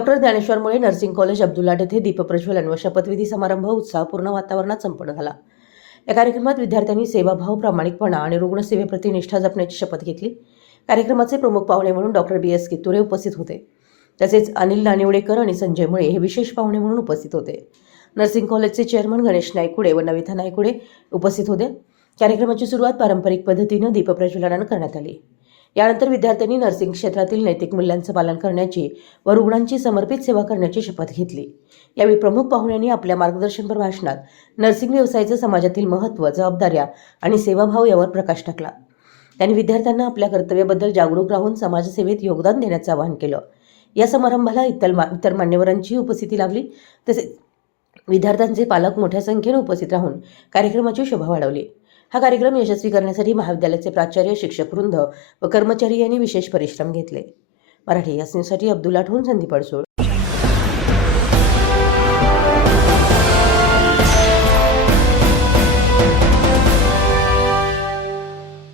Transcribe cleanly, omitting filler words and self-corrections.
Doctor Dnyaneshwar मुळे nursing college Abdullat येथे दीपप्रज्वलन व शपथविधी समारंभ उत्साहपूर्ण वातावरणात संपन्न झाला। या कार्यक्रमात विद्यार्थ्यांनी सेवाभाव, प्रामाणिकपणा आणि रुग्णसेवेप्रती निष्ठा जपण्याची शपथ घेतली। कार्यक्रमाचे प्रमुख पाहुणे म्हणून डॉक्टर BS कित्तुरे उपस्थित होते। तसेच अनिल नानिवडेकर आणि संजय मुळे हे विशेष पाहुणे म्हणून उपस्थित होते। नर्सिंग कॉलेजचे चेअरमन गणेश नायकुडे व नविता नायकुडे उपस्थित होते। कार्यक्रमाची सुरुवात पारंपरिक पद्धतीने दीपप्रज्वलनाने करण्यात आली। यानंतर विद्यार्थ्यांनी नर्सिंग क्षेत्रातील नैतिक मूल्यांचे पालन करण्याची व रुग्णांची समर्पित सेवा करण्याची शपथ घेतली। यावेळी प्रमुख पाहुण्यांनी आपल्या मार्गदर्शनपर भाषणात नर्सिंग व्यवसायाचे समाजातील महत्त्व, जबाबदाऱ्या आणि सेवाभाव यावर प्रकाश टाकला। त्यांनी विद्यार्थ्यांना आपल्या कर्तव्याबद्दल जागरूक राहून समाजसेवेत योगदान देण्याचे आवाहन केलं। या समारंभाला इतर मान्यवरांची उपस्थिती लाभली। तसेच विद्यार्थ्यांचे पालक मोठ्या संख्येने उपस्थित राहून कार्यक्रमाची शोभा वाढवली। हा कार्यक्रम यशस्वी करण्यासाठी महाविद्यालयाचे प्राचार्य, शिक्षकवृंद व कर्मचारी यांनी विशेष परिश्रम घेतले। मराठी न्यूजसाठी अब्दुल्लाटहून संदीप अडसूळ।